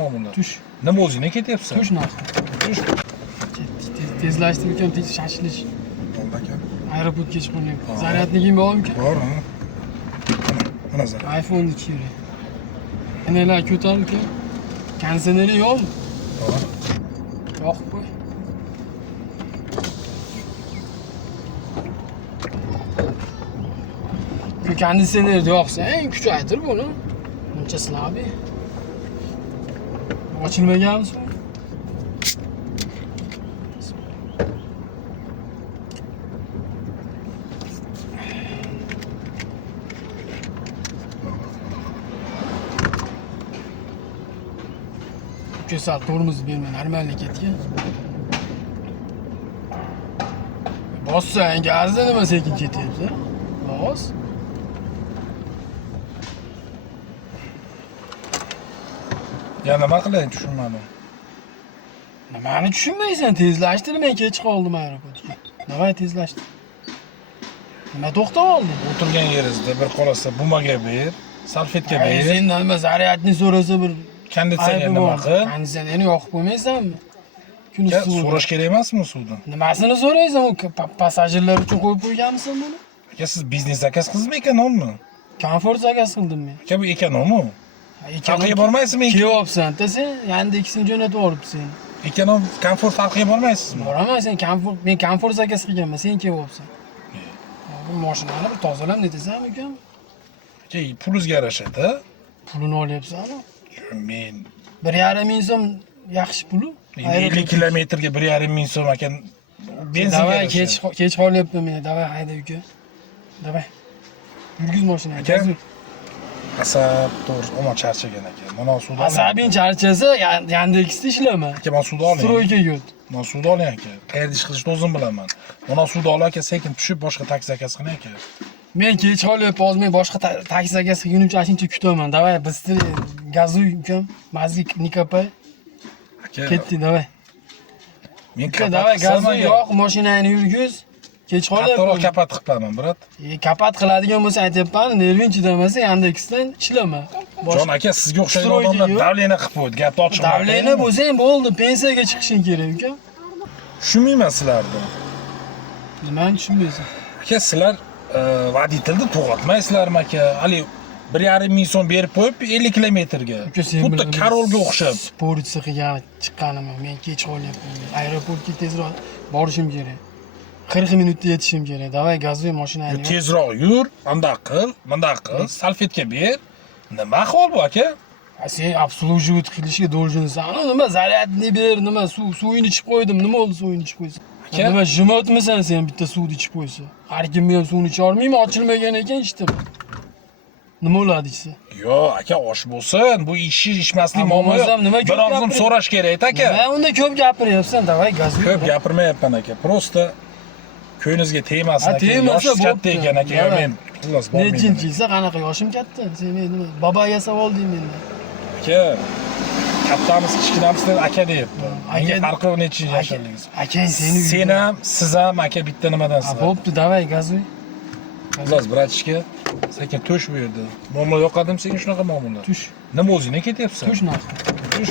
muomala. Tush. Nima o'zingga ketyapsan? Tush narxi. Tush. Tezlashtirib ekan, shashilish. Oldi aka. Aeroport kech qo'ymaydi. Zaryadliging bormi? Bor, ha. Mana zaryad. iPhone'ni kiyri. Enalar ko'tarildi. Konditsioneri yo'qmi? Bor. Yo'q qo'y. Konditsioner yo'qsa, eng kuchaytir buni. Buncha slabi. Ochilmaganmi? Kösal tormoz berme, normallik ketgan. Bossang, gazda nima sekin ketyapti? Bos. Ya nima qilay tushunmadim. Nimani tushunmaysan? Tezlashtir, men kech qoldim aeroportga. Nima tezlashtir? Nima to'xtab olding? O'tirgan yeringizda bir qolasa bumaga ber, salfetka Ay, ber, sen nima zaryadni so'rasa bir konditsioner nima qil? konditsionerni yoqib qo'ymaysanmi? Kuni Ya suv. so'rash kerak emasmi suvdan? Nimasini so'raysan? U passajirlar uchun qo'yib qo'yganmisan buni? Aka siz biznes zakaz qildingizmi ekanolmi? Komfort zakaz qildim men. Aka bu ekanommi? Farqiga bormaysizmi? Kelyapsan-da sen, Yandex'ni jo'natib yuboribsan. Ekanom komfort farqiga bormaysizmi? Boraman sen men komfort zakaz qilganman, sen kelyapsan. Bu mashinani bir tozalam detasanmi ukam? Aka pulingizga yarasha-da. Pulini olyapsanmi? Men 1,5 ming so'm yaxshi puli. 50 kilometrga 1,5 ming so'm ekan. Benzinga Davay, yarasha. kech qolyapman men. Davay, hayda uka. Davay. Yurgiz mashinani. Aka. Asab to'g'ri, omon charchagan aka. Mana suvda oling. Asabing charchasa, Yandex'da ishlama. Aka men suvda oling. Stroykaga o't. Men suvda oling aka. Qayerda ish qilishni o'zim bilaman. Mana suvda ol aka, sekin tushib boshqa taksi zakaz qiling aka. Men kech qolyapman, hozir men boshqa taksi zakaz qilgunimcha shuncha kutaman. Davay, bыстрее gazuy ukam. Mazik nikopay. Aka. Ketdi, davay. Men Davay, gazuy yo'q, mashinani yurgiz. Kech Kattaroq qolyapman. kapat qilibman, brat. Kapat qiladigan bo'lsa aytyapman, nerving chidamasa Yandex'dan ishlama. Jon aka, sizga o'xshagan Stroyga odamlar yo'q. davlena qilib qo'ydi. Gapni ochiq Davlena bo'lsang bo'ldi, pensiyaga chiqishing kerak ukam. Tushunmayman sizlarni. Nimani tushunmaysan? Aka, sizlar voditelni to'g'atmaysizlarmi aka? Ali 1,5 ming so'm berib qo'yib 50 kilometrga. Xuddi Karolga o'xshab. Sportsi qilgan chiqqanimni men kech qolyapman. Aeroportga tezroq borishim kerak. 40 minutda yetishim kerak. Davay, gazoy mashinani. Tezroq yur, undaq qil, salfetka ber. Nima ahvol bu aka? Sen обслуживать qilishga долженsan. Nima zaryadni ber, nima suvini ichib qo'ydim. Nima bo'ldi suvini ichib qo'ysa? Nima jimotmisan sen bitta suvni ichib qo'ysa? Har kim ham suvni icha olmaymi? Ochilmagan ekan ichdim. Nima bo'ladi ichsa? Yo'q, aka, osh bo'lsin. Bu ichmaslik muammo yo'q. Bir og'zim so'rash kerak aka. Men unda ko'p gapiryapsan, davay gazoy. Ko'p gapirmayapman aka. Prosta ko'ngizga tegmasin aka. Tegmasa Yosh katta ekan aka. Men xullas bormayman. Nechinchi esa qanaqa yoshim katta? Sen men nima? Babaga savol deyman mendan. Aka, kattamiz, kichkinamiz deb aka deyapman. Aka farqi nechinchi yashardingiz? Akang seni Sen ham, siz ham aka bitta nimadansiz. Bo'pti, davay gazoy. Xullas, bratishka, sekin tush bu yerda. Muomala yoqadimi senga shunaqa muomala? Tush. Nima o'zingga ketyapsan? Tush narxi. Tush.